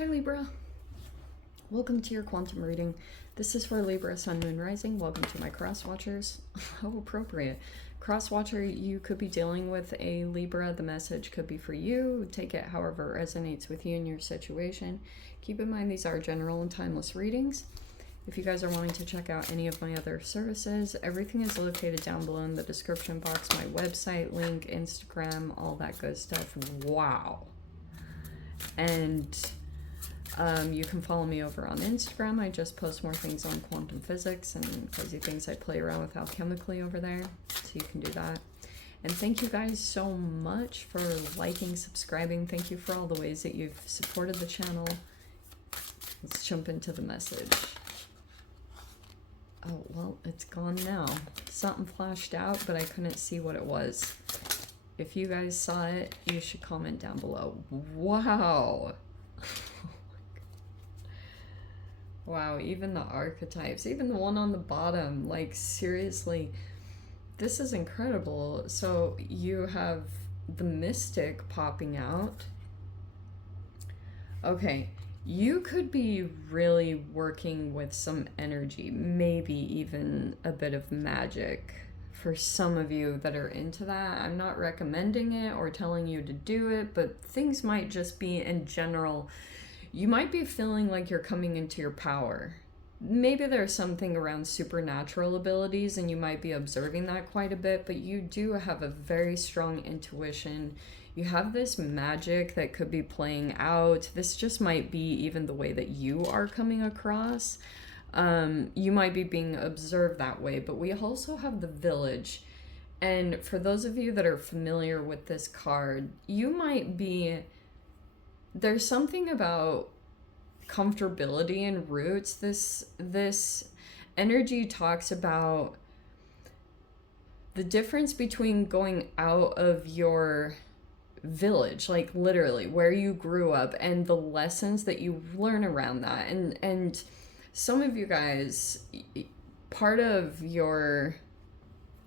Hi Libra, welcome to your quantum reading. This is for Libra, Sun, Moon, Rising. Welcome to my cross watchers. How appropriate. Cross watcher, you could be dealing with a Libra. The message could be for you. Take it however it resonates with you and your situation. Keep in mind these are general and timeless readings. If you guys are wanting to check out any of my other services, everything is located down below in the description box. My website, link, Instagram, all that good stuff. Wow. And you can follow me over on Instagram. I just post more things on quantum physics and crazy things I play around with alchemically over there. So you can do that. And thank you guys so much for liking, subscribing. Thank you for all the ways that you've supported the channel. Let's jump into the message. Oh, well, it's gone now. Something flashed out, but I couldn't see what it was. If you guys saw it, you should comment down below. Wow. Wow, even the archetypes, even the one on the bottom, like seriously, this is incredible. So you have the mystic popping out. Okay, you could be really working with some energy, maybe even a bit of magic for some of you that are into that. I'm not recommending it or telling you to do it, but things might just be in general. You might be feeling like you're coming into your power. Maybe there's something around supernatural abilities and you might be observing that quite a bit, but you do have a very strong intuition. You have this magic that could be playing out. This just might be even the way that you are coming across. You might be being observed that way, but we also have the village. And for those of you that are familiar with this card, you might be... There's something about comfortability and roots. This energy talks about the difference between going out of your village, like literally where you grew up, and the lessons that you learn around that. And some of you guys, part of your...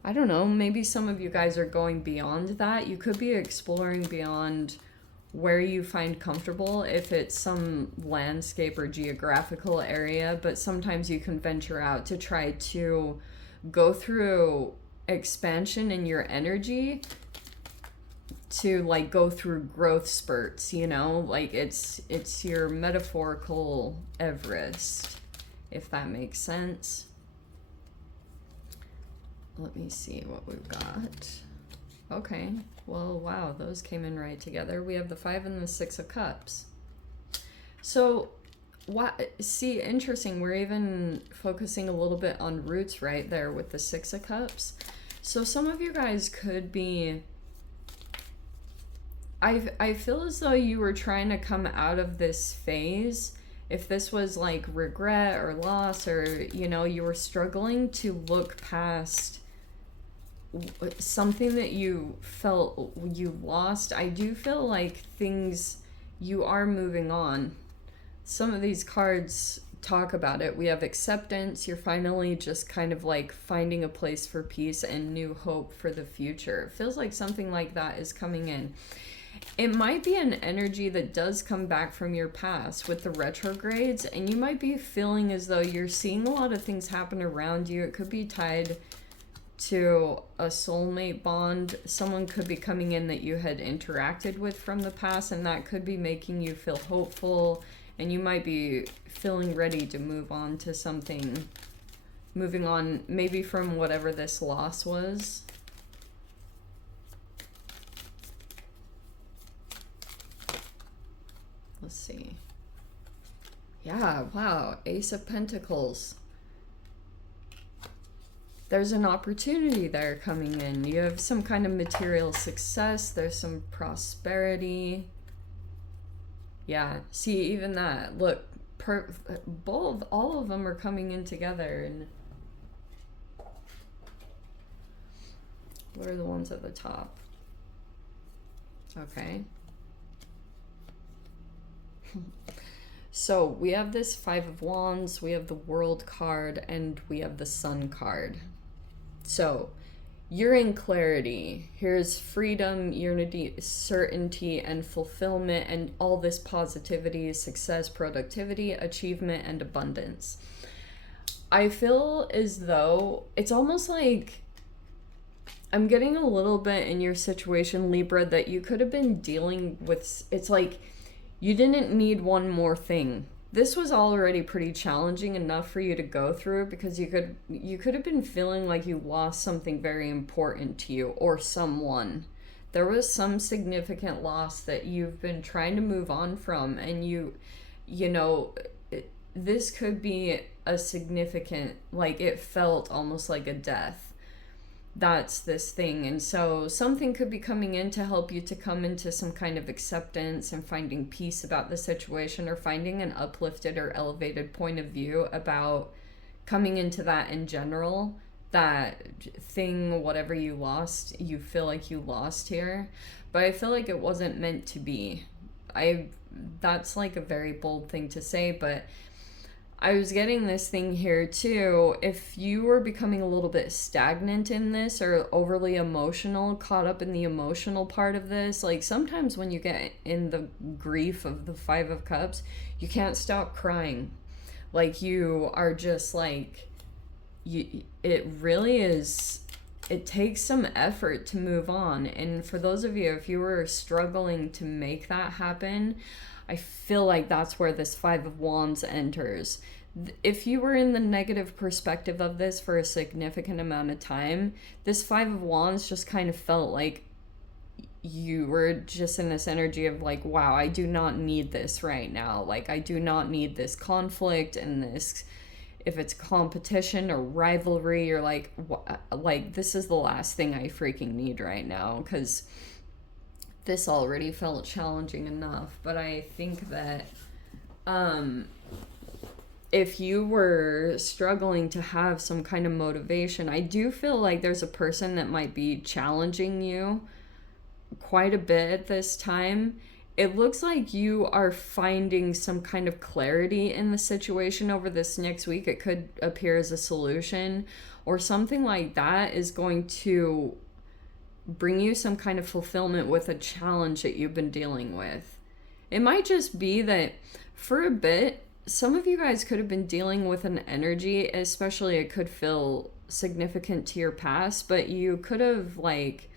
I don't know, maybe some of you guys are going beyond that. You could be exploring beyond where you find comfortable, if it's some landscape or geographical area, but sometimes you can venture out to try to go through expansion in your energy, to like go through growth spurts, you know, like it's your metaphorical Everest, if that makes sense. Let me see what we've got. Okay, well, wow, those came in right together. We have the 5 and the 6 of Cups. So, see, interesting, we're even focusing a little bit on roots right there with the 6 of Cups. So some of you guys could be... I feel as though you were trying to come out of this phase. If this was like regret or loss, or, you know, you were struggling to look past something that you felt you lost, I do feel like things, you are moving on. Some of these cards talk about it. We have acceptance. You're finally just kind of like finding a place for peace and new hope for the future. It feels like something like that is coming in. It might be an energy that does come back from your past with the retrogrades, and you might be feeling as though you're seeing a lot of things happen around you. It could be tied to a soulmate bond. Someone could be coming in that you had interacted with from the past, and that could be making you feel hopeful, and you might be feeling ready to move on to something, moving on maybe from whatever this loss was. Let's see. Yeah, wow, Ace of Pentacles. There's an opportunity there coming in. You have some kind of material success. There's some prosperity. Yeah, see, even that. Look, all of them are coming in together. And what are the ones at the top? Okay. So we have this 5 of Wands, we have the World card, and we have the Sun card. So you're in clarity. Here's freedom, unity, certainty, and fulfillment, and all this positivity, success, productivity, achievement, and abundance. I feel as though it's almost like I'm getting a little bit in your situation, Libra, that you could have been dealing with. It's like you didn't need one more thing. This was already pretty challenging enough for you to go through, because you could have been feeling like you lost something very important to you or someone. There was some significant loss that you've been trying to move on from, and you know, this could be a significant, like, it felt almost like a death. That's this thing. And so something could be coming in to help you to come into some kind of acceptance and finding peace about the situation, or finding an uplifted or elevated point of view about coming into that in general. That thing, whatever you lost, you feel like you lost here. But I feel like it wasn't meant to be. That's like a very bold thing to say, but I was getting this thing here too. If you were becoming a little bit stagnant in this, or overly emotional, caught up in the emotional part of this, like sometimes when you get in the grief of the Five of Cups, you can't stop crying. Like you are just like, it really is, it takes some effort to move on. And for those of you, if you were struggling to make that happen, I feel like that's where this Five of Wands enters. If you were in the negative perspective of this for a significant amount of time, this Five of Wands just kind of felt like you were just in this energy of like, wow, I do not need this right now. Like, I do not need this conflict and this, if it's competition or rivalry, you're like, this is the last thing I freaking need right now, because this already felt challenging enough. But I think that if you were struggling to have some kind of motivation, I do feel like there's a person that might be challenging you quite a bit at this time. It looks like you are finding some kind of clarity in the situation over this next week. It could appear as a solution, or something like that is going to bring you some kind of fulfillment with a challenge that you've been dealing with. It might just be that for a bit, some of you guys could have been dealing with an energy, especially it could feel significant to your past, but you could have, like,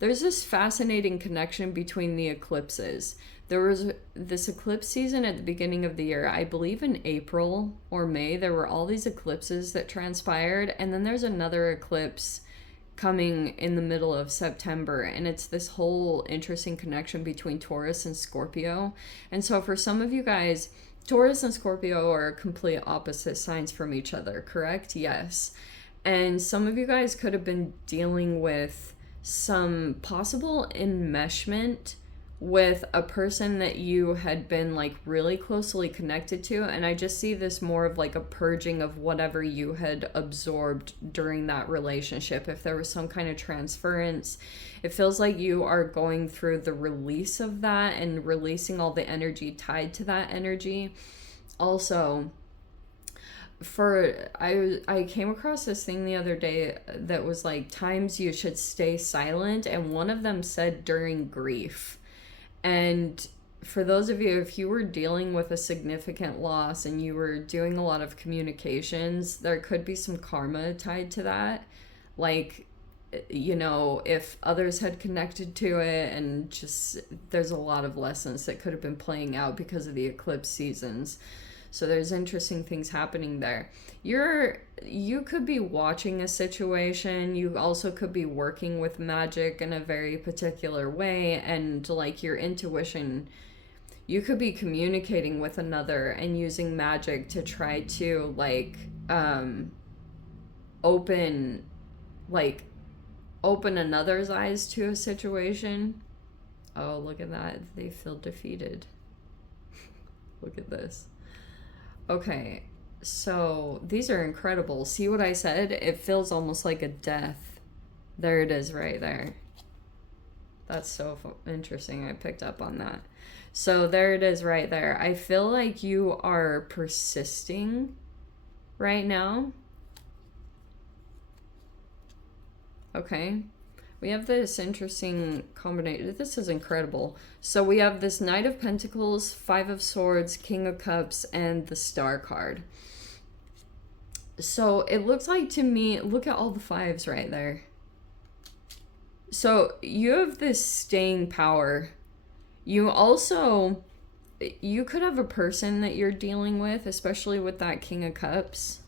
there's this fascinating connection between the eclipses. There was this eclipse season at the beginning of the year, I believe in April or May, there were all these eclipses that transpired, and then there's another eclipse coming in the middle of September, and it's this whole interesting connection between Taurus and Scorpio. And so for some of you guys, Taurus and Scorpio are complete opposite signs from each other, correct? Yes. And some of you guys could have been dealing with some possible enmeshment with a person that you had been like really closely connected to, and I just see this more of like a purging of whatever you had absorbed during that relationship. If there was some kind of transference, it feels like you are going through the release of that and releasing all the energy tied to that energy. Also, I came across this thing the other day that was like times you should stay silent, and one of them said during grief. And for those of you, if you were dealing with a significant loss and you were doing a lot of communications, there could be some karma tied to that. Like, you know, if others had connected to it, and just there's a lot of lessons that could have been playing out because of the eclipse seasons. So there's interesting things happening there. You could be watching a situation. You also could be working with magic in a very particular way, and like your intuition, you could be communicating with another and using magic to try to like open another's eyes to a situation. Oh, look at that. They feel defeated. Look at this. Okay, so these are incredible. See what I said? It feels almost like a death. There it is right there. That's so interesting. I picked up on that. So there it is right there. I feel like you are persisting right now. Okay. We have this interesting combination. This is incredible. So we have this Knight of Pentacles, Five of Swords, King of Cups, and the Star card. So it looks like to me, look at all the fives right there. So you have this staying power. You also, you could have a person that you're dealing with, especially with that King of Cups.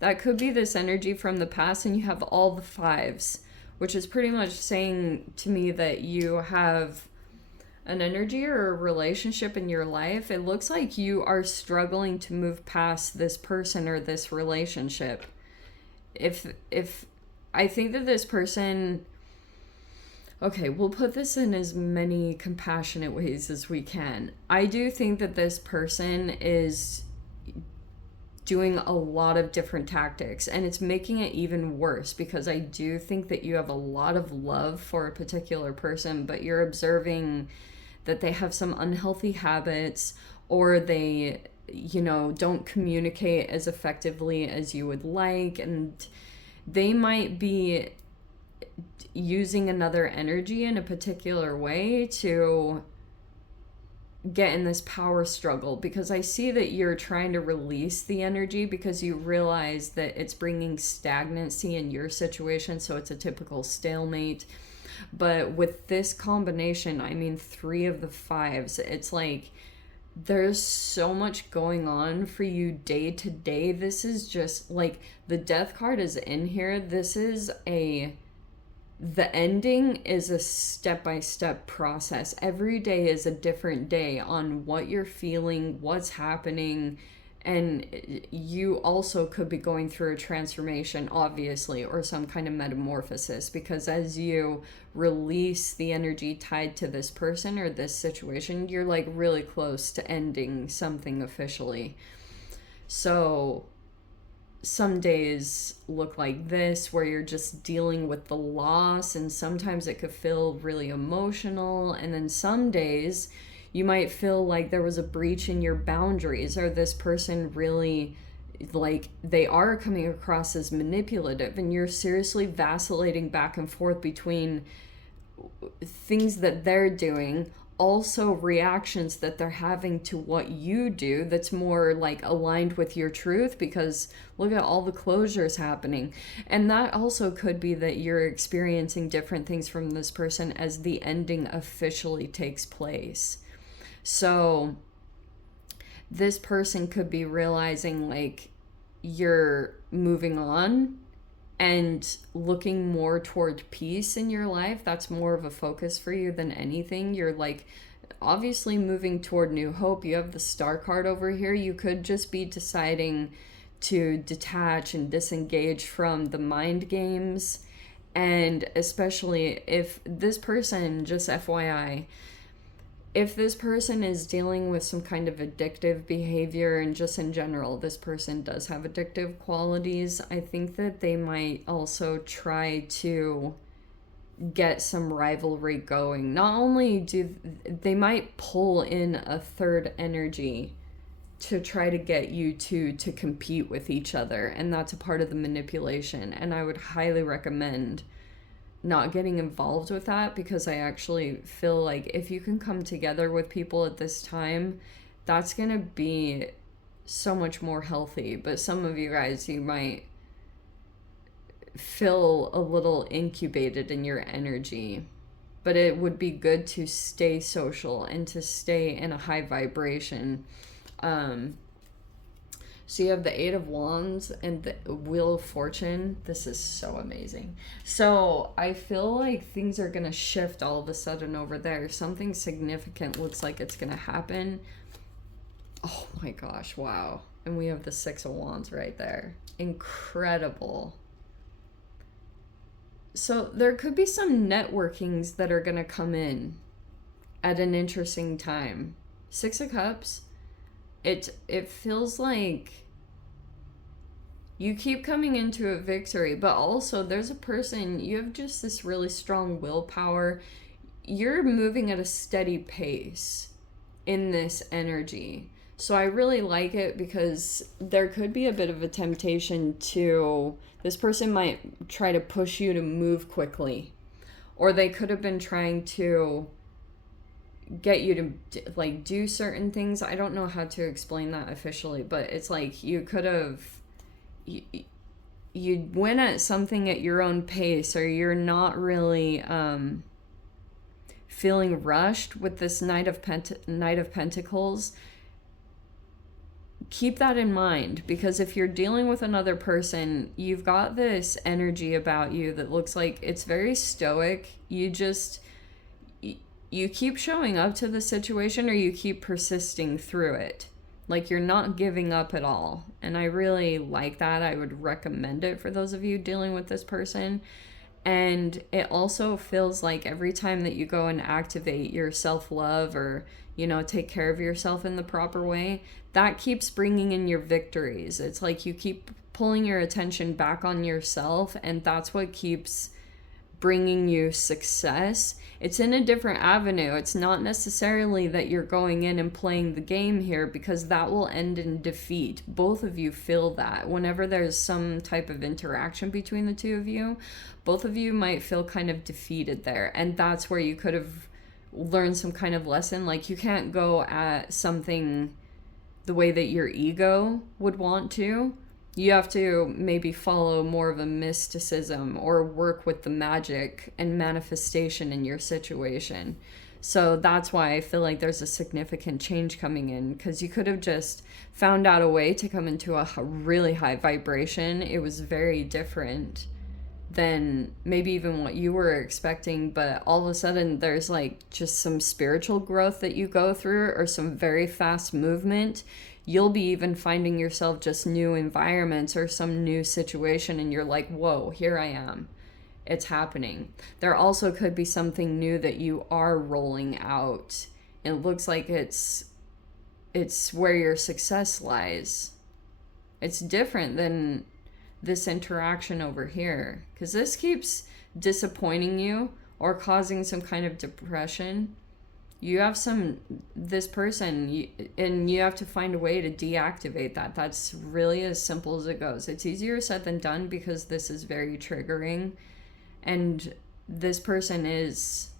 That could be this energy from the past, and you have all the fives, which is pretty much saying to me that you have an energy or a relationship in your life. It looks like you are struggling to move past this person or this relationship. If I think that this person, okay, we'll put this in as many compassionate ways as we can. I do think that this person is doing a lot of different tactics, and it's making it even worse because I do think that you have a lot of love for a particular person, but you're observing that they have some unhealthy habits, or they, you know, don't communicate as effectively as you would like, and they might be using another energy in a particular way to get in this power struggle, because I see that you're trying to release the energy because you realize that it's bringing stagnancy in your situation, so it's a typical stalemate. But with this combination, I mean, 3 of the 5s, it's like there's so much going on for you day to day. This is just like the Death card is in here. This is the ending is a step-by-step process. Every day is a different day on what you're feeling, what's happening, and you also could be going through a transformation, obviously, or some kind of metamorphosis, because as you release the energy tied to this person or this situation, you're like really close to ending something officially. So some days look like this, where you're just dealing with the loss, and sometimes it could feel really emotional. And then some days you might feel like there was a breach in your boundaries, or this person really, like, they are coming across as manipulative, and you're seriously vacillating back and forth between things that they're doing, also reactions that they're having to what you do that's more like aligned with your truth, because look at all the closures happening. And that also could be that you're experiencing different things from this person as the ending officially takes place. So this person could be realizing like you're moving on and looking more toward peace in your life. That's more of a focus for you than anything. You're like obviously moving toward new hope. You have the Star card over here. You could just be deciding to detach and disengage from the mind games. And especially if this person, just FYI, if this person is dealing with some kind of addictive behavior, and just in general, this person does have addictive qualities, I think that they might also try to get some rivalry going. Not only do they might pull in a third energy to try to get you two to compete with each other, and that's a part of the manipulation. And I would highly recommend not getting involved with that, because I actually feel like if you can come together with people at this time, that's gonna be so much more healthy. But some of you guys, you might feel a little incubated in your energy, but it would be good to stay social and to stay in a high vibration. So you have the 8 of Wands and the Wheel of Fortune. This is so amazing. So I feel like things are going to shift all of a sudden over there. Something significant looks like it's going to happen. Oh my gosh, wow. And we have the 6 of Wands right there. Incredible. So there could be some networkings that are going to come in at an interesting time. 6 of Cups. It feels like you keep coming into a victory, but also there's a person, you have just this really strong willpower. You're moving at a steady pace in this energy. So I really like it because there could be a bit of a temptation to, this person might try to push you to move quickly, or they could have been trying to get you to like do certain things. I don't know how to explain that officially, but it's like you could have, you win at something at your own pace, or you're not really feeling rushed with this Knight of Pentacles. Keep that in mind, because if you're dealing with another person, you've got this energy about you that looks like it's very stoic. You keep showing up to the situation, or you keep persisting through it. Like you're not giving up at all. And I really like that. I would recommend it for those of you dealing with this person. And it also feels like every time that you go and activate your self-love, or, you know, take care of yourself in the proper way, that keeps bringing in your victories. It's like you keep pulling your attention back on yourself, and that's what keeps bringing you success. It's in a different avenue. It's not necessarily that you're going in and playing the game here, because that will end in defeat. Both of you feel that. Whenever there's some type of interaction between the two of you, both of you might feel kind of defeated there. And that's where you could have learned some kind of lesson. Like you can't go at something the way that your ego would want to. You have to maybe follow more of a mysticism, or work with the magic and manifestation in your situation. So that's why I feel like there's a significant change coming in, because you could have just found out a way to come into a really high vibration. It was very different than maybe even what you were expecting, but all of a sudden there's like just some spiritual growth that you go through, or some very fast movement. You'll be even finding yourself just new environments or some new situation, and you're like, whoa, here I am. It's happening. There also could be something new that you are rolling out. It looks like it's where your success lies. It's different than this interaction over here, because this keeps disappointing you or causing some kind of depression. You have this person, and you have to find a way to deactivate that. That's really as simple as it goes. It's easier said than done, because this is very triggering. And this person is,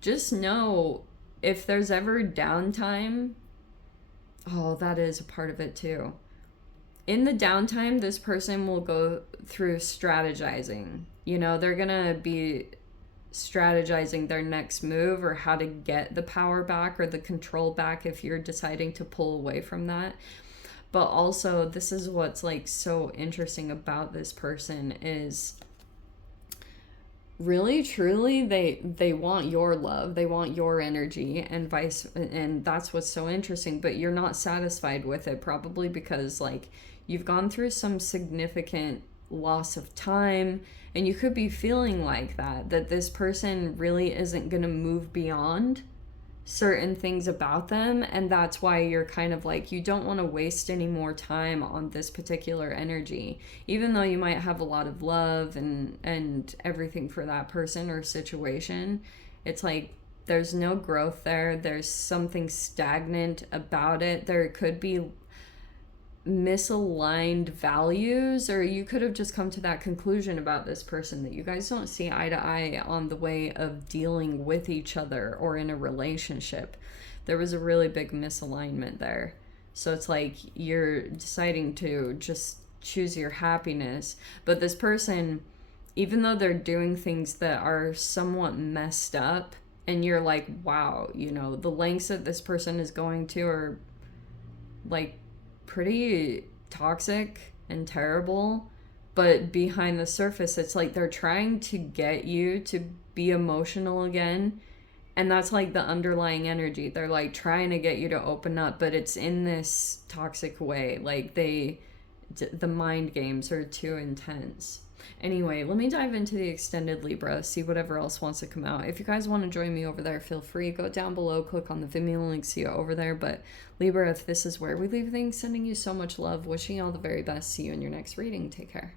just know, if there's ever downtime, oh, that is a part of it too. In the downtime, this person will go through strategizing. You know, they're going to be strategizing their next move, or how to get the power back or the control back if you're deciding to pull away from that. But also, this is what's like so interesting about this person, is really truly they want your love, they want your energy, and that's what's so interesting. But you're not satisfied with it, probably because like you've gone through some significant loss of time, and you could be feeling like that this person really isn't going to move beyond certain things about them. And that's why you're kind of like, you don't want to waste any more time on this particular energy, even though you might have a lot of love and everything for that person or situation. It's like there's no growth there. There's something stagnant about it. There could be misaligned values, or you could have just come to that conclusion about this person that you guys don't see eye to eye on the way of dealing with each other or in a relationship. There was a really big misalignment there. So it's like you're deciding to just choose your happiness. But this person, even though they're doing things that are somewhat messed up, and you're like, wow, you know, the lengths that this person is going to are like pretty toxic and terrible, but behind the surface it's like they're trying to get you to be emotional again, and that's like the underlying energy. They're like trying to get you to open up, but it's in this toxic way. Like the mind games are too intense. Anyway, let me dive into the extended Libra, see whatever else wants to come out. If you guys want to join me over there, feel free. Go down below, click on the Vimeo link, see you over there. But Libra, if this is where we leave things, sending you so much love, wishing you all the very best. See you in your next reading. Take care.